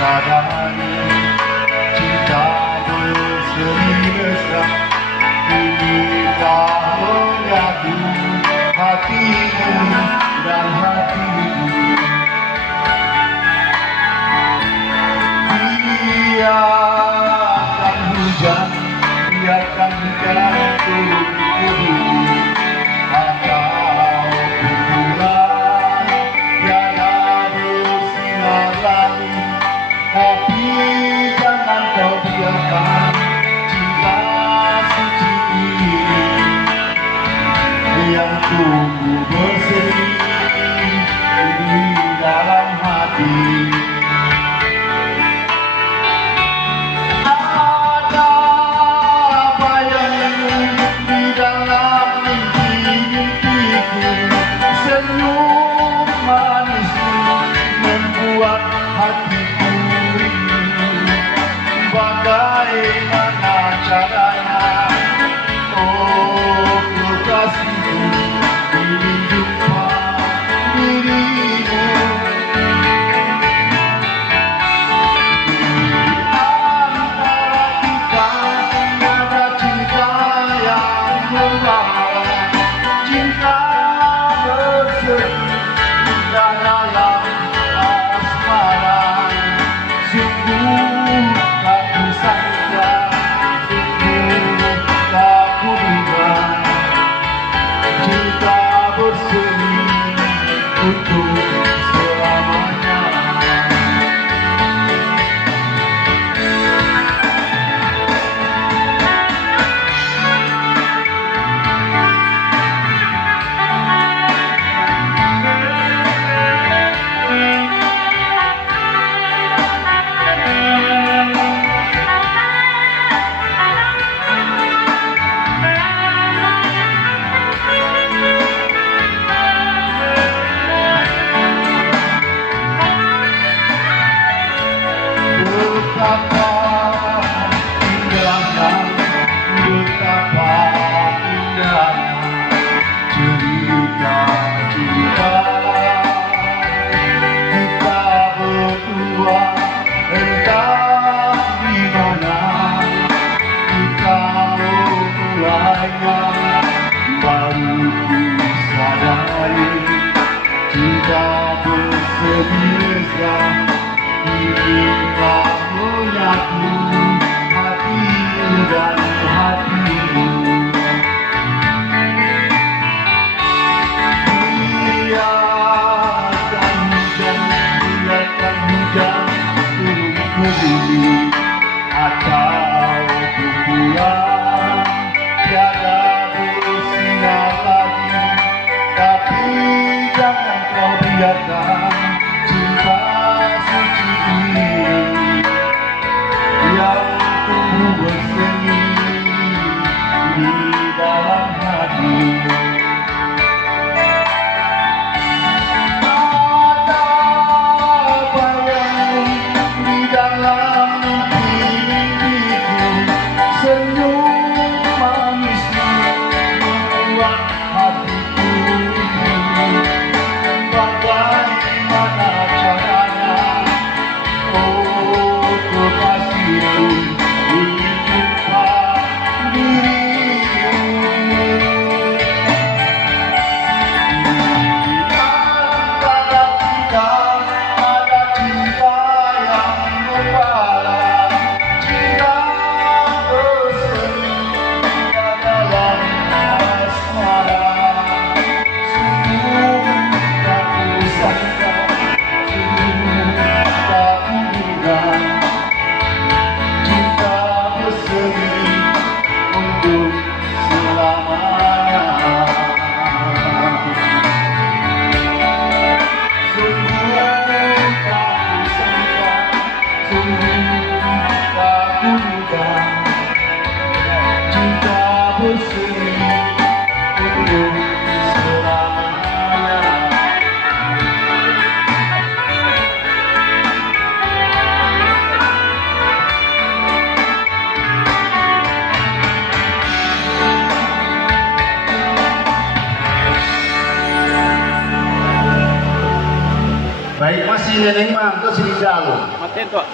sadari cinta bersemi mesra ini tak menyatu hatimu dan hatiku. Biarkan hujan, biarkan hujan turun ke bumi atau bulan tiada bersinar lagi, tapi jangan kau biarkan cinta suci ini yang tumbuh bersemi di dalam hati. Hatiku bagaimana caranya, oh kekasihku, ingin jumpa dirimu. Antara kita ada cinta yang membara, cinta bersemi dan dalam asmara. Sungguh tak kusangka, sungguh tak kuduga, cinta bersemi untuk selamanya. Betapa indahnya, betapa indahnya cerita cinta kita berdua. Entah di mana kita mulainya, baru ku sadari cinta bersemi mesra ini tak menyatu hatimu dan hatimu. Biarkan hujan turun ke bumi atau bulan tiada bersinar lagi, tapi jangan kau biarkan cinta suci ini yang tumbuh bersemi di dalam hati. Ada bayang di dalam si Neneng mah ke si Dinda lo. Maten tuh.